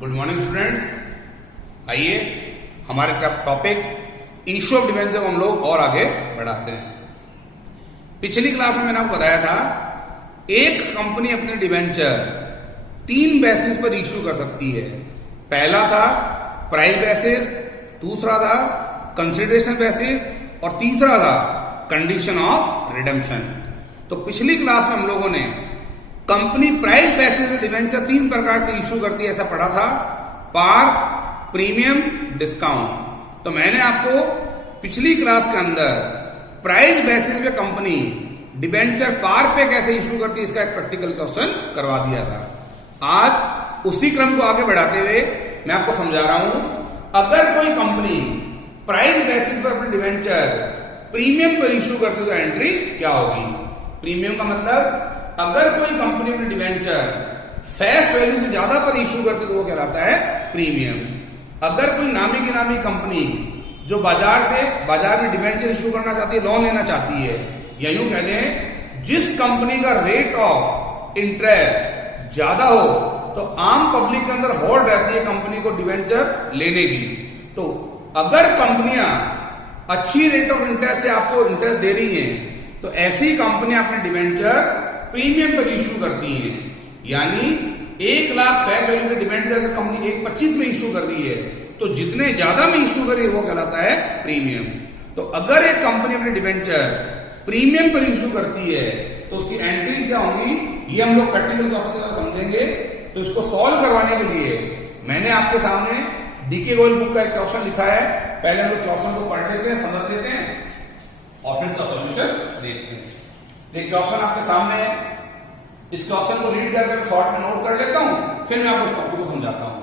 Good morning students. आइए हमारे topic issue of debenture को हम लोग और आगे बढ़ाते हैं। पिछली क्लास में मैंने आपको बताया था एक कंपनी अपने डिबेंचर 3 बेसिस पर इशू कर सकती है। पहला था प्राइस बेसिस, दूसरा था कंसिडरेशन बेसिस और तीसरा था कंडीशन ऑफ रिडेम्पशन। तो पिछली क्लास में हम लोगों ने कंपनी प्राइस बेसिस पे डिबेंचर 3 प्रकार से इशू करती है ऐसा पढ़ा था, पार, प्रीमियम, डिस्काउंट। तो मैंने आपको पिछली क्लास के अंदर प्राइस बेसिस पे कंपनी डिबेंचर पार पे कैसे इशू करती है इसका एक प्रैक्टिकल क्वेश्चन करवा दिया था। आज उसी क्रम को आगे बढ़ाते हुए मैं आपको समझा रहा हूं, अगर कोई कंपनी प्राइस बेसिस पर अपने डिबेंचर प्रीमियम पर इशू करती है तो एंट्री क्या होगी। प्रीमियम का मतलब अगर कोई कंपनी अपने डिबेंचर फेस वैल्यू से ज्यादा पर इशू करती है तो वो कहलाता है प्रीमियम। अगर कोई नामी गिरामी कंपनी जो बाजार में डिबेंचर इशू करना चाहती है, लोन लेना चाहती है, या यूं कह दें जिस कंपनी का रेट ऑफ इंटरेस्ट ज्यादा हो तो आम पब्लिक के अंदर होड़ रहती है कंपनी को डिबेंचर लेने की। तो अगर कंपनियां अच्छी रेट ऑफ इंटरेस्ट से आपको इंटरेस्ट दे रही हैं तो ऐसी कंपनियां अपने डिबेंचर प्रीमियम पर इशू करती हैं। यानी 1 लाख फेस वैल्यू के डिबेंचर का कंपनी 1.25 में इशू कर रही है तो जितने ज्यादा में इशू करे वो कहलाता है प्रीमियम। तो अगर एक कंपनी अपने डिबेंचर प्रीमियम पर इशू करती है तो उसकी एंट्री क्या होंगी, ये हम लोग प्रैक्टिकल क्वेश्चन के साथ समझेंगे। तो इसको सॉल्व करवाने के लिए मैंने आपके सामने डीके गोयल बुक का एक क्वेश्चन लिखा है। पहले हम लोग क्वेश्चन को पढ़ लेते हैं, समझ लेते हैं और फिर इसका सॉल्यूशन देखते हैं। एक क्वेश्चन आपके सामने है, इस क्वेश्चन को रीड करके शॉर्ट में नोट कर लेता हूं, फिर मैं आपको टॉपिक को समझाता हूं।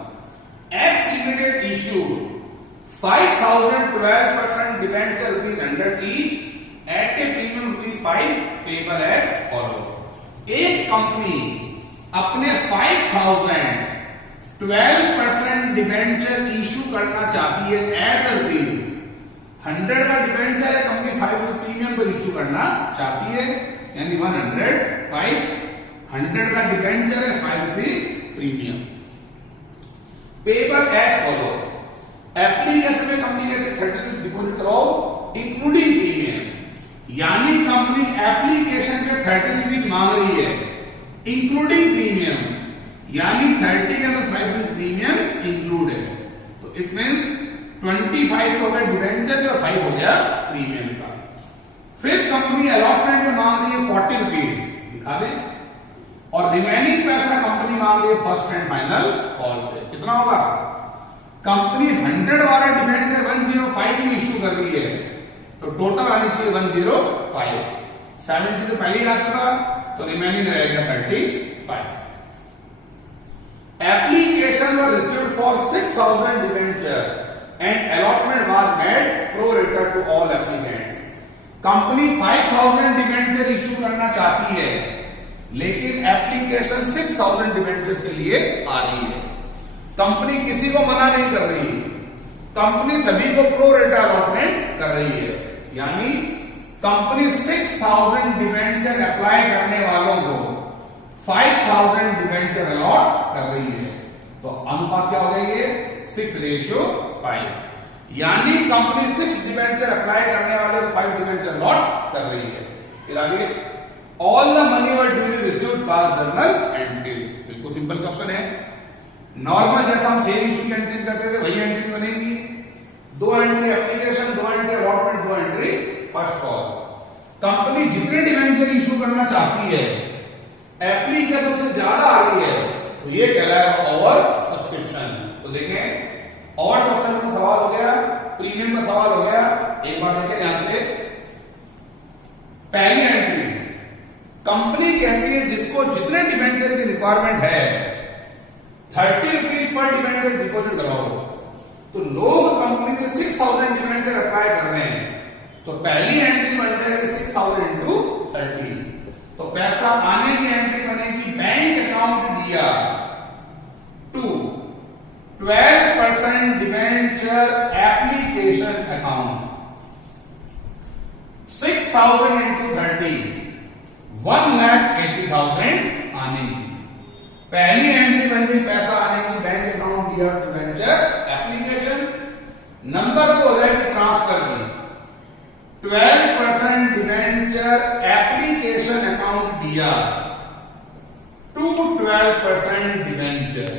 X limited issue 5012% debenture ₹100 each at A premium ₹5 paper है फॉलो। एक कंपनी अपने 5012% डिबेंचर इशू करना चाहती है एट द रुपीज 100 का डिबेंचर है, कंपनी 5 प्रीमियम पर इशू करना चाहती है, यानी 100 का डिबेंचर है, 5 rupees premium. Paper as follow, application में कंपनी कहती है 30 डिपॉजिट कराओ इंक्लूडिंग प्रीमियम, यानी कंपनी एप्लीकेशन पे 30 रुपीज मांग रही है इंक्लूडिंग प्रीमियम, यानी 30 के अंदर 5 रुपीज प्रीमियम इंक्लूड है। तो इट मीन्स 25 हो गया डिबेंचर और 5 हो गया प्रीमियम का। फिर कंपनी अलॉटमेंट में मांग रही है 40 रुपीज, दिखा दे, और रिमेनिंग पैसा कंपनी मांग रही है फर्स्ट एंड फाइनल कॉल पे। कितना होगा, कंपनी 100 वाला डिबेंचर 105 में इशू कर रही है तो टोटल आनी चाहिए 105। 70 तो पहले ही आ चुका तो रिमेनिंग रहेगा 35। Application was received for 6000 debenture and allotment was made pro rata to all applicants। Company 5000 debenture issue करना चाहती है लेकिन एप्लीकेशन 6000 डिबेंचर्स के लिए आ रही है। कंपनी किसी को मना नहीं कर रही, कंपनी सभी को प्रो रेटा अलॉटमेंट कर रही है, यानी कंपनी 6000 डिबेंचर अप्लाई करने वालों को 5000 डिबेंचर अलॉट कर रही है। तो अनुपात क्या हो गया, ये 6:5, यानी कंपनी 6 डिबेंचर अप्लाई करने वाले को 5 डिबेंचर अलॉट कर रही है। फिर आगे all the money were duly received by journal entry. बिल्कुल सिंपल क्वेश्चन है, नॉर्मल जैसा हम शेयर इशू की एंट्री करते थे वही एंट्री बनेगी। 2 entry application, 2 entry allotment, 2 entry first call. Company जितने डिबेंचर इशू करना चाहती है एप्लीकेशन से ज्यादा आ रही है तो ये कहलाएगा ओवर सब्सक्रिप्शन। तो देखें ओवर सब्सक्रिप्शन का सवाल हो गया, प्रीमियम का सवाल हो गया। एक बार देखें ध्यान से, पहली एंट्री कंपनी कहती है जिसको जितने डिबेंचर की रिक्वायरमेंट है 30 रुपीज पर डिबेंचर डिपॉजिट कराओ। तो लोग कंपनी से 6000 डिबेंचर अप्लाई कर रहे हैं तो पहली एंट्री बन जाएगी 6000 इंटू 30। तो पैसा आने की एंट्री बनेगी बैंक अकाउंट दिया to 12% debenture application account 6000 into 30 1,80,000 आने की। पहली एंट्री बन गई पैसा आने की bank account DR debenture application. Number 2 हो जाएगी ट्रांसफर की। 12% debenture application account DR to 12% debenture.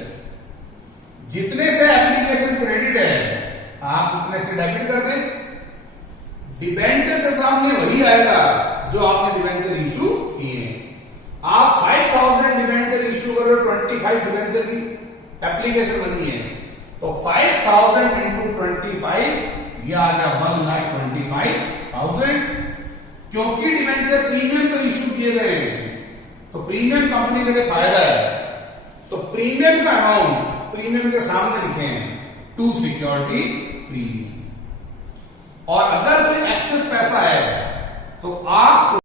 जितने से एप्लीकेशन क्रेडिट है आप उतने से डेबिट कर दें। डिवेंचर के सामने वही आएगा जो आपने डिवेंचर इशू किए। आप 5000 डिवेंचर इशू करो, 25 डिवेंचर की एप्लीकेशन बनी है, तो 5000 इंटू 25 ये आ गया 1,25,000। क्योंकि डिवेंचर प्रीमियम पर इशू किए गए तो प्रीमियम कंपनी के लिए फायदा है, तो प्रीमियम का अमाउंट प्रीमियम के सामने लिखे हैं टू सिक्योरिटी प्रीमियम। और अगर कोई एक्सेस पैसा है तो आप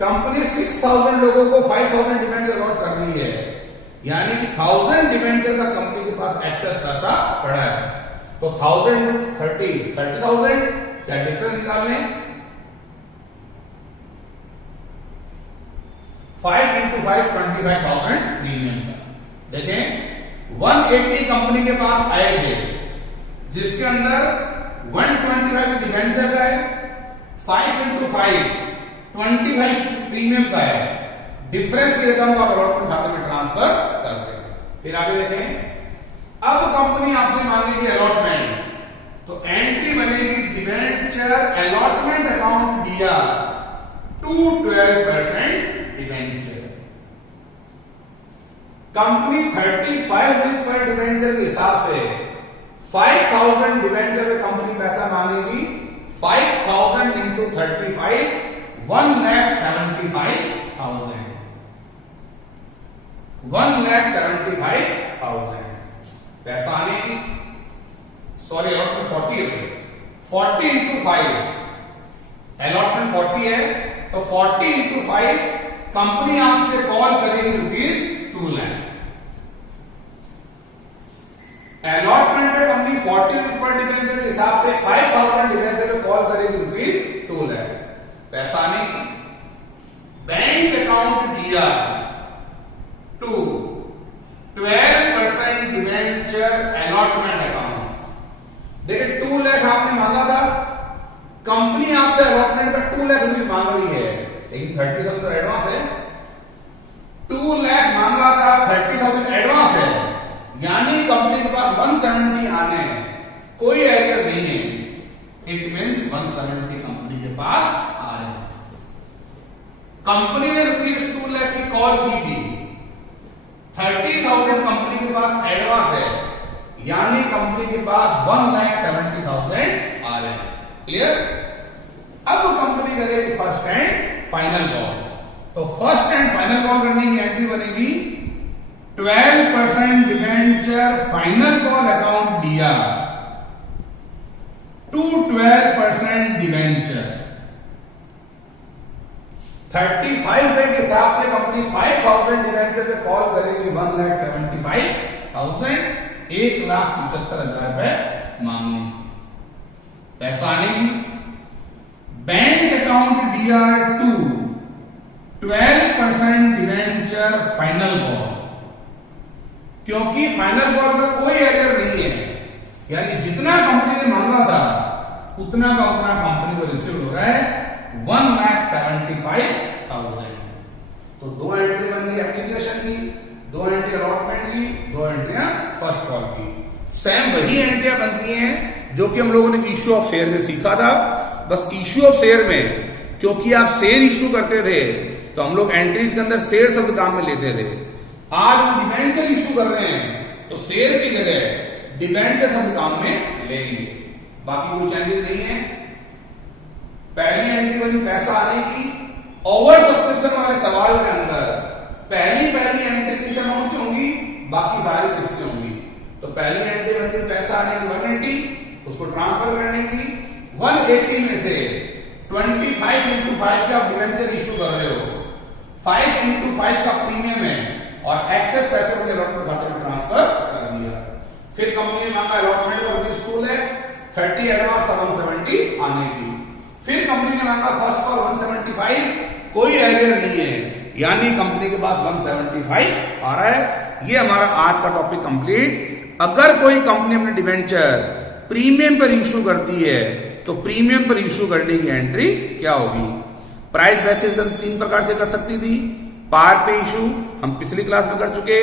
कंपनी 6000 लोगों को 5000 डिवेंचर अलॉट कर रही है, यानी कि 1000 डिवेंचर का कंपनी के पास एक्सेस पैसा पड़ा है, तो 1000 30,000 चाहे डिफरेंस निकाल लें। 5 इंटू 5 25,000 प्रीमियम का। देखें 180 कंपनी के पास आए थे, जिसके अंदर 125 डिवेंचर का है, 5 इंटू 5 25 प्रीमियम का है। डिफरेंस की रकम को अलॉटमेंट खाते में ट्रांसफर करते हैं। फिर आगे देखें, अब कंपनी आपसे मांगेगी अलॉटमेंट, तो एंट्री बनेगी डिवेंचर अलॉटमेंट अकाउंट दिया टू 12% डिवेंचर। कंपनी 35 पर डिवेंचर के हिसाब से 5000 डिवेंचर में कंपनी पैसा मांगेगी। 5000 इंटू 35 1,75,000 1,75,000 पैसा आने की। सॉरी अलॉटमेंट 40 है, 40 इंटू 5 अलॉटमेंट 40 है, तो 40 इंटू 5 कंपनी आपसे कॉल करेगी ₹2 लाख। अलॉटमेंट में कंपनी 40 पर डिवेंचर के हिसाब से 5000 डिवेंचर में कॉल करेगी ₹2 लाख। पैसा नहीं। बैंक अकाउंट दिया टू 12% डिवेंचर अलॉटमेंट अकाउंट। देखिए 2 लाख आपने मांगा था, कंपनी आपसे अलॉटमेंट का 2 लाख रुपये मांग रही है, लेकिन 30,000 तो एडवांस है। 2 लाख मांगा था, 30,000 एडवांस है, यानी कंपनी के पास 170 आने हैं, कोई एरर नहीं है। इट मीन्स 170 कंपनी के पास आ रहे हैं। कंपनी ने ₹2 लाख की कॉल की थी, 30,000 कंपनी के पास एडवांस है, यानी कंपनी के पास 1,70,000 आ रहे हैं। क्लियर? अब कंपनी करेगी फर्स्ट एंड फाइनल कॉल, तो फर्स्ट एंड फाइनल कॉल करने की एंट्री बनेगी 12% डिवेंचर फाइनल कॉल अकाउंट दिया टू 12% डिवेंचर। 35 डे के हिसाब से कंपनी 5000 डिवेंचर पे कॉल करेगी 1,75,000, 1,75,000 रुपए मांगने। पैसा आने की। Bank account DR to 12% debenture final call, क्योंकि फाइनल कॉल का कोई एरर नहीं है, यानी जितना कंपनी ने मांगा था उतना का उतना कंपनी को रिसीव हो रहा है 1,75,000। तो 2 एंट्री बन गई एप्लीकेशन की, 2 एंट्री अलॉटमेंट की, 2 एंट्रियां फर्स्ट कॉल की। सेम वही एंट्रियां बनती हैं जो कि हम लोगों ने इश्यू ऑफ शेयर में सीखा था। बस इश्यू ऑफ शेयर में क्योंकि आप शेयर इश्यू करते थे तो हम लोग एंट्रीज के अंदर शेयर शब्द काम में लेते थे। आज हम डिवेंचर इश्यू कर रहे हैं तो शेयर की जगह डिवेंचर शब्द काम में लेंगे। बाकी कोई चेंजेस नहीं है। पहली एंट्री बनी पैसा आने की। ओवर सब्सक्रिप्शन वाले सवाल के अंदर पहली एंट्री किस अमाउंट की होंगी, बाकी सारी किसकी होंगी। तो पहली एंट्री बनती पैसा आने की 180, उसको ट्रांसफर करने की। 180 में से 25 इंटू 5 का डिवेंचर इश्यू कर रहे हो, 5 इंटू 5 का प्रीमियम है और एक्सेस पैसे को अलॉटमेंट खाते में ट्रांसफर कर दिया। फिर कंपनी ने मांगा अलॉटमेंट का ₹2 लाख, 30 एडवांस था 170 आने की। फिर कंपनी ने मांगा फर्स्ट कॉल 175, कोई एरर नहीं है, यानी कंपनी के पास 175 आ रहा है। ये हमारा आज का टॉपिक कंप्लीट। अगर कोई कंपनी अपने डिवेंचर प्रीमियम पर इश्यू करती है तो प्रीमियम पर इश्यू करने की एंट्री क्या होगी? प्राइस बेसिस हम 3 प्रकार से कर सकती थी। पार पे इशू हम पिछली क्लास में कर चुके,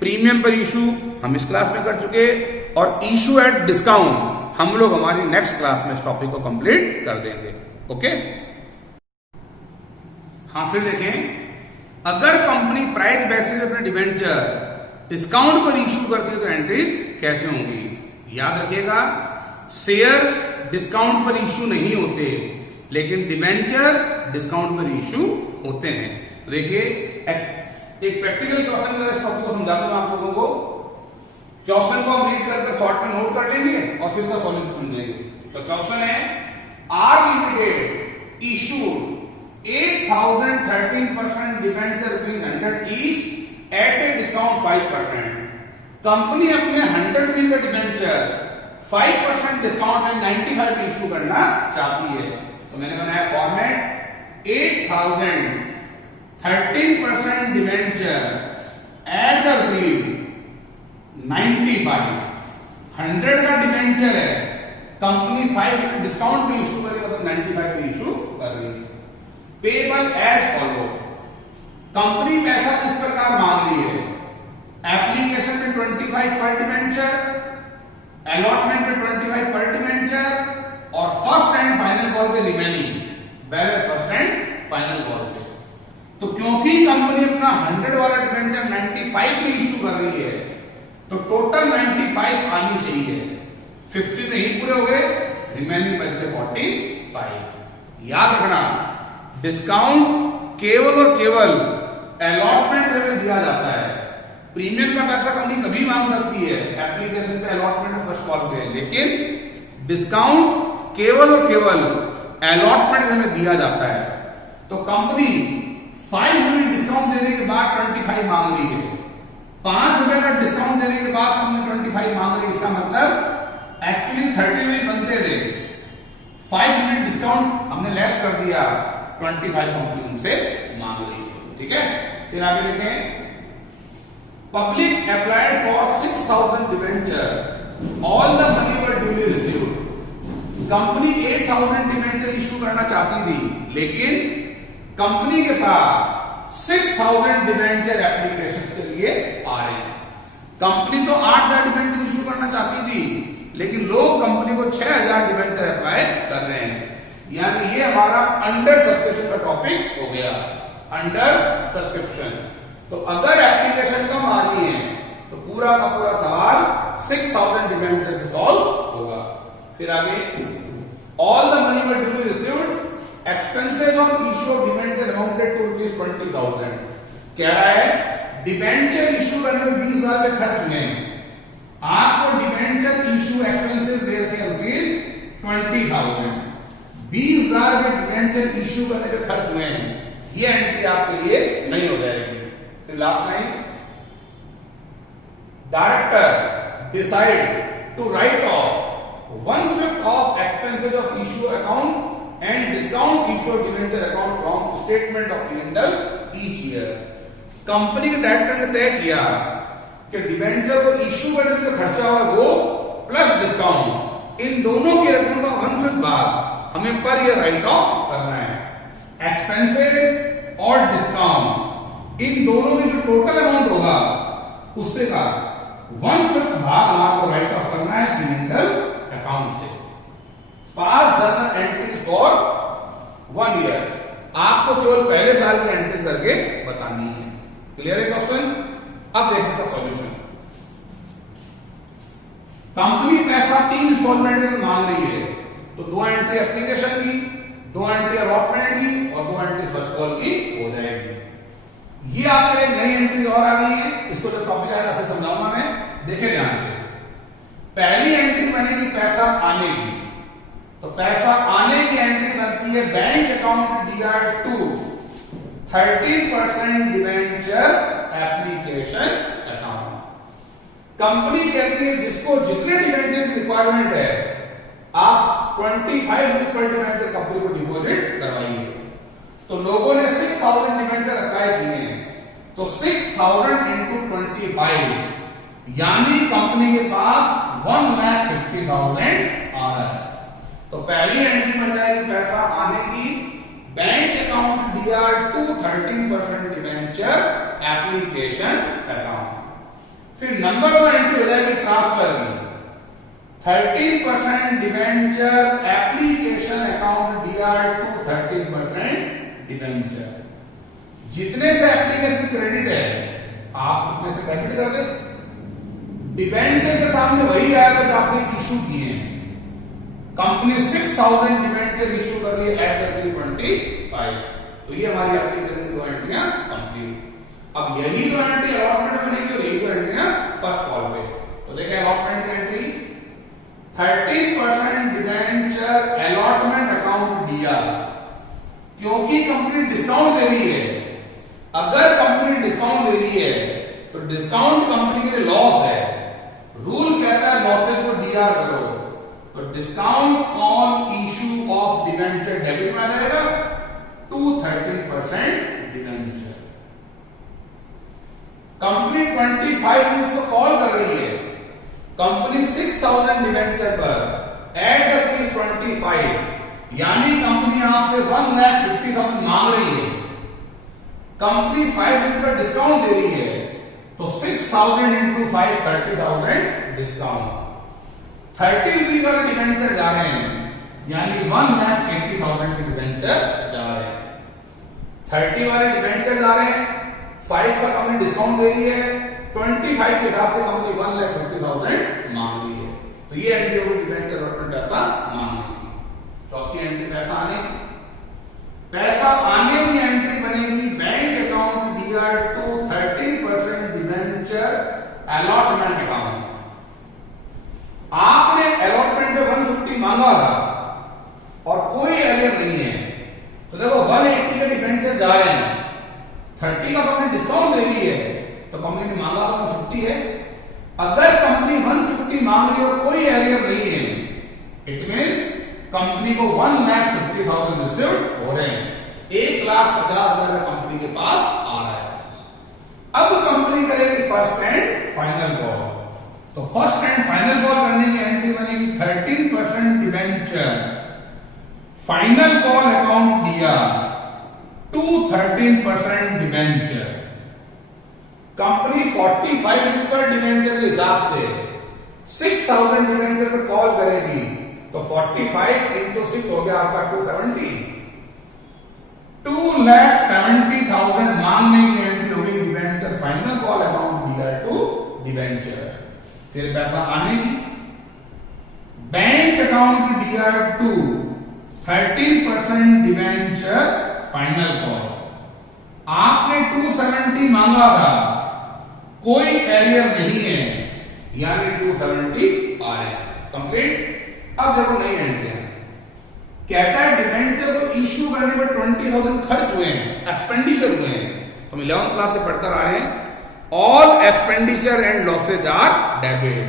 प्रीमियम पर इशू हम इस क्लास में कर चुके, और इशू एट डिस्काउंट हम लोग हमारी नेक्स्ट क्लास में इस टॉपिक को कंप्लीट कर देंगे। ओके, हाँ फिर देखें, अगर कंपनी प्राइस बेसिस अपने डिवेंचर डिस्काउंट पर इशू करती है तो एंट्री कैसे होंगी? याद रखिएगा, शेयर डिस्काउंट पर इशू नहीं होते, लेकिन डिवेंचर डिस्काउंट पर इशू होते हैं। तो देखिए एक प्रैक्टिकल क्वेश्चन इस टॉपिक को समझाता हूं आप लोगों को। क्वेश्चन को हम रीड करके शॉर्ट में नोट कर लेंगे और फिर इसका सॉल्यूशन समझेंगे। तो क्वेश्चन है, R limited issued 8,013% debenture rupees 100 each at a discount 5%। Company अपने 100 रुपीज का डिवेंचर 5% डिस्काउंट में 95 इशू करना चाहती है। तो मैंने बनाया format 8,013% debenture at the rupees 95। 100 का डिवेंचर है, कंपनी 5 डिस्काउंट में इशू करेगी, मतलब 95 पे इशू कर रही है। पेबल एज फॉलो, कंपनी पैसा इस प्रकार मांग रही है, एप्लीकेशन में 25 पर डिवेंचर, अलॉटमेंट में 25 पर डिवेंचर, और फर्स्ट एंड फाइनल कॉल पे remaining balance first and final call पे। तो क्योंकि कंपनी अपना 100 वाला डिवेंचर 95 पे इशू कर रही है, तो टोटल 95 आनी चाहिए। 50 नहीं पूरे हो गए, रिमेनिंग बचते 45। याद रखना, डिस्काउंट केवल और केवल अलॉटमेंट में दिया जाता है। प्रीमियम का पैसा कंपनी कभी मांग सकती है, एप्लीकेशन पे, अलॉटमेंट फर्स्ट कॉल पे, लेकिन डिस्काउंट केवल और केवल अलॉटमेंट हमें दिया जाता है। तो कंपनी 500 डिस्काउंट देने के बाद 25 मांग रही है, 5 रुपए का डिस्काउंट देने के बाद कंपनी 25 मांग रही है। इसका मतलब एक्चुअली 30 में बनते थे, 500 डिस्काउंट हमने लेस कर दिया, 25 कंपनी उनसे मांग रही है। ठीक है, फिर आगे देखें, public applied for 6,000 debenture, all the money were duly received. Company 8,000 debenture issue करना चाहती थी, लेकिन कंपनी के पास 6,000 डिवेंचर एप्लीकेशन के लिए आ रहे हैं। कंपनी तो 8,000 डिवेंचर इशू करना चाहती थी, लेकिन लोग कंपनी को 6,000 डिवेंचर अप्लाई कर रहे हैं। यानी ये हमारा अंडर सब्सक्रिप्शन का टॉपिक हो गया, अंडर सब्सक्रिप्शन। तो अगर एप्लीकेशन कम आ रही है तो पूरा का पूरा सवाल 6,000 डिवेंचर से सॉल्व होगा। फिर आगे, all the money were duly received, expenses of issue of debenture amounted to rupees 20,000। कह रहा है डिवेंचर इशू करने में 20,000 के खर्च हुए हैं, आपको डिवेंचर इशू एक्सपेंसेस दे रखे हैं रुपीज 20,000। 20,000 के डिवेंचर इशू करने के खर्च हुए हैं, ये एंट्री आपके लिए नहीं हो जाएगी। फिर last line, director decide to write off 1/5 of expenses of issue account and discount issue debenture account from statement of P&L each year. Company के डायरेक्टर ने तय किया कि डिवेंचर को इशू करने में जो खर्चा हुआ वो प्लस डिस्काउंट, इन दोनों की रकम का 1/5 भाग हमें पर ईयर राइट ऑफ करना है। एक्सपेंसेस और डिस्काउंट, इन दोनों में जो टोटल अमाउंट होगा उससे का 1/5 भाग हमारे राइट ऑफ करना है P&L अकाउंट से। पास जर्नल एंट्रीज फॉर 1 ईयर, आपको केवल पहले साल की एंट्रीज करके बतानी है। क्लियर है क्वेश्चन? अब देखिए इसका सॉल्यूशन। कंपनी पैसा 3 इंस्टॉलमेंट में मांग रही है, तो 2 एंट्री एप्लीकेशन की, 2 एंट्री अलॉटमेंट की और 2 एंट्री फर्स्ट कॉल की हो जाएगी। ये आपके लिए नई एंट्री और आ गई है, इसको जो टॉपिक आएगा फिर समझाऊंगा मैं, देखे ध्यान से। पहली एंट्री बनेगी पैसा आने की, तो पैसा आने की एंट्री बनती है bank account DR2 30% debenture application account. Company कहती है जिसको जितने डिवेंचर की रिक्वायरमेंट है आप 25 पर डिवेंचर कंपनी को डिपॉजिट करवाइए। तो लोगों ने 6,000 डिवेंचर अप्लाई किए हैं, तो 6000 इंटू 25 यानी कंपनी के पास 1,50,000 आ रहा है। तो पहली एंट्री बन जाएगी पैसा आने की, bank account DR2 13% debenture application account. फिर नंबर 2 एंट्री हो जाएगी ट्रांसफर की, 13% debenture application account DR2 13% debenture. जितने से एप्लीकेशन क्रेडिट है आप उतने से डेबिट कर दे। डिवेंचर के सामने वही आएगा जो आपने इशू किए हैं। कंपनी 6000 डिवेंचर इशू कर रही है एट 25, तो ये हमारी एप्लीकेशन की 2 एंट्रियां कंप्लीट। अब यही 2 एंट्री अलॉटमेंट में बनेगी और यही 2 एंट्रियां फर्स्ट कॉल पे। तो देखें अलॉटमेंट की एंट्री 13% डिवेंचर अलॉटमेंट अकाउंट दिया, क्योंकि कंपनी डिस्काउंट दे रही है। अगर कंपनी डिस्काउंट दे रही है तो डिस्काउंट कंपनी के लिए लॉस है। रूल कहता है लॉसेज को DR करो, तो discount on issue of debenture debit में आ जाएगा टू 13% डिवेंचर। कंपनी 25 को कॉल कर रही है, कंपनी 6000 डिवेंचर पर एड 25 यानी कंपनी आपसे 1,50,000 मांग रही है। कंपनी 5 का डिस्काउंट दे रही है, तो 6000 इंटू 5 30,000 डिस्काउंट। 30 रुपये का डिवेंचर जा रहे हैं यानी 1,80,000 के डिवेंचर जा रहे हैं। 30 वाले डिवेंचर जा रहे हैं, 5 का कंपनी डिस्काउंट दे रही है, 25 के हिसाब से कंपनी 1,50,000 मांग रही है। तो ये एंट्री होगी डिवेंचर अलॉटमेंट पैसा मांगने की। चौथी एंट्री पैसा आने की। पैसा आने की एंट्री बनेगी bank account DR2 13% debenture allotment account. आपने अलॉटमेंट में 150 मांगा था और कोई एरियर नहीं है, तो देखो 180 के डिवेंचर जा रहे हैं, 30 का कंपनी डिस्काउंट दे रही है, तो कंपनी ने मांगा 150 है। अगर कंपनी 150 मांग रही है और कोई एरियर नहीं है, इट मींस कंपनी को 1,50,000 रिसीव्ड हो रहे हैं, 1,50,000 कंपनी के पास आ रहा है। अब कंपनी करेगी फर्स्ट एंड फाइनल कॉल। तो फर्स्ट एंड फाइनल कॉल करने की एंट्री बनेगी 13% डिवेंचर फाइनल कॉल अकाउंट दिया टू 13% डिवेंचर। कंपनी 45 पर डिवेंचर के हिसाब से 6000 डिवेंचर पर कॉल करेगी, तो 45 इंटू 6 हो गया आपका 270। 2,70,000 मांगने की एंट्री होगी debenture final call account DR2 debenture. फिर पैसा आने की, bank account DR2 13% debenture final call. आपने 270 मांगा था, कोई एरियर नहीं है, यानी 270 आ रहे हैं कंप्लीट। अब देखो नई एंट्री कहता है डिवेंचर को इश्यू करने पर 20,000 खर्च हुए हैं, एक्सपेंडिचर हुए हैं। तो हम 11th क्लास से पढ़कर आ रहे हैं, all expenditure and losses are debit.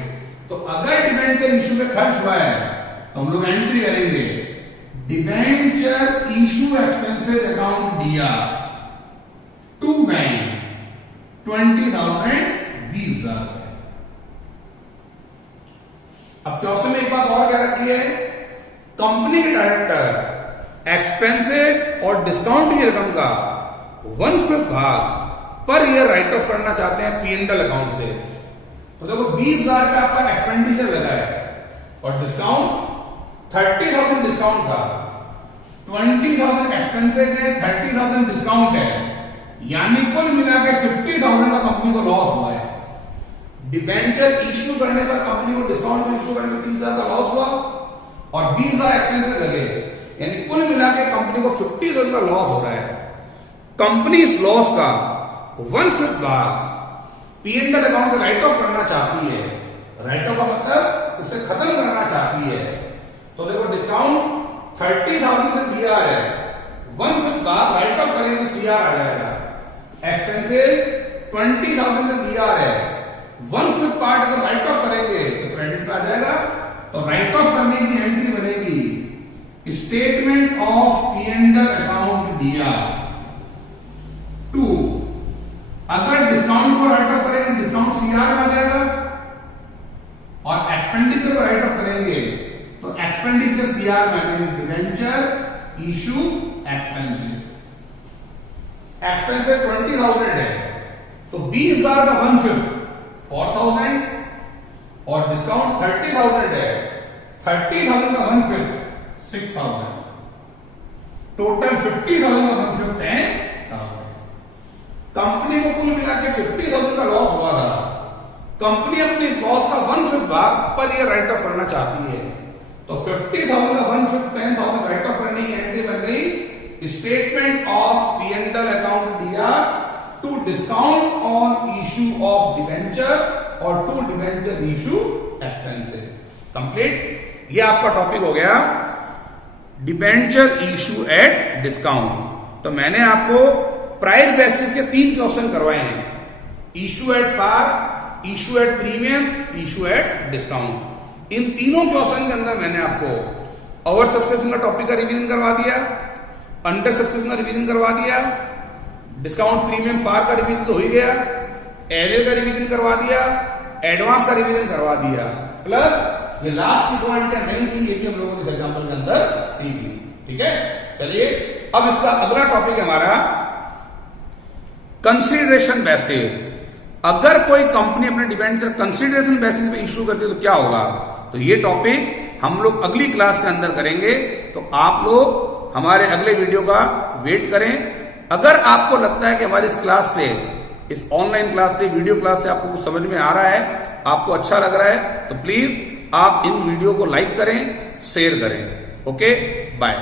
तो अगर डिवेंचर इश्यू में खर्च हुआ है तो हम लोग एंट्री करेंगे debenture issue expenses account DR to bank 20,000 20,000। अब क्वेश्चन में एक बात और क्या रखी है, कंपनी के डायरेक्टर एक्सपेंसेस और डिस्काउंट की रकम का 1/5 भाग पर ईयर राइट ऑफ करना चाहते हैं P&L अकाउंट से। तो देखो 20,000 का आपका एक्सपेंडिचर लगा है और डिस्काउंट 30,000 डिस्काउंट था, 20,000 एक्सपेंसेस है, 30,000 डिस्काउंट है, यानी कुल मिला के 50,000 का कंपनी को लॉस हुआ है। डिवेंचर इश्यू करने पर कंपनी को डिस्काउंट में इश्यू करने पर 30,000 का लॉस हुआ और 20,000 एक्सपेंसेस लगे, यानी कुल मिला के कंपनी को 50,000 का लॉस हो रहा है। कंपनी इस लॉस का 1/5 भाग P&L अकाउंट से राइट ऑफ करना चाहती है। राइट ऑफ का मतलब उसे खत्म करना चाहती है। तो देखो डिस्काउंट 30,000 से दिया है, 1/5 भाग राइट ऑफ करेंगे तो CR आ जाएगा। एक्सपेंसेस 20,000 से दिया है, 1/5 पार्ट अगर राइट ऑफ करेंगे तो क्रेडिट आ जाएगा। तो राइट ऑफ करने की एंट्री बनेगी statement of P&L account DR to. ER मैंने डिवेंचर इशू एक्सपेंसिव 20,000 है तो 20,000 का 1/5 4,000 और डिस्काउंट 30,000 है 30,000 का 1/5 6,000 टोटल 50,000 का 1/5 10,000। कंपनी को कुल मिला के 50,000 का लॉस हुआ था। कंपनी अपनी इस लॉस का 1/5 भाग पर ये राइट ऑफ करना चाहती है तो 50,000 का 1/5 10,000 राइट ऑफ करने की एंट्री बन गई statement of P&L account DR to discount on issue of debenture और to debenture issue expenses. Complete. ये आपका टॉपिक हो गया डिवेंचर इशू एट डिस्काउंट। तो मैंने आपको प्राइस बेसिस के 3 क्वेश्चन करवाए हैं, issue at par, issue at premium, issue at discount. इन तीनों क्वेश्चन के अंदर मैंने आपको ओवर सब्सक्रिप्शन का टॉपिक का रिवीजन करवा दिया, अंडर सब्सक्रिप्शन का रिवीजन करवा दिया, डिस्काउंट प्रीमियम पार का रिवीजन तो हो ही गया, एरियल का रिवीजन करवा दिया, एडवांस का रिवीजन करवा दिया, प्लस ये लास्ट की 2 एंट्री नहीं थी, ये भी हम लोगों ने एग्जाम्पल के अंदर सीख ली। ठीक है, चलिए अब इसका अगला टॉपिक हमारा कंसीडरेशन बेसिस। अगर कोई कंपनी अपने डिवेंचर कंसीडरेशन बेसिस पे इशू करती है तो क्या होगा, तो ये टॉपिक हम लोग अगली क्लास के अंदर करेंगे। तो आप लोग हमारे अगले वीडियो का वेट करें। अगर आपको लगता है कि हमारी इस क्लास से, इस ऑनलाइन क्लास से, वीडियो क्लास से आपको कुछ समझ में आ रहा है, आपको अच्छा लग रहा है, तो प्लीज आप इन वीडियो को लाइक करें, शेयर करें। Okay, bye.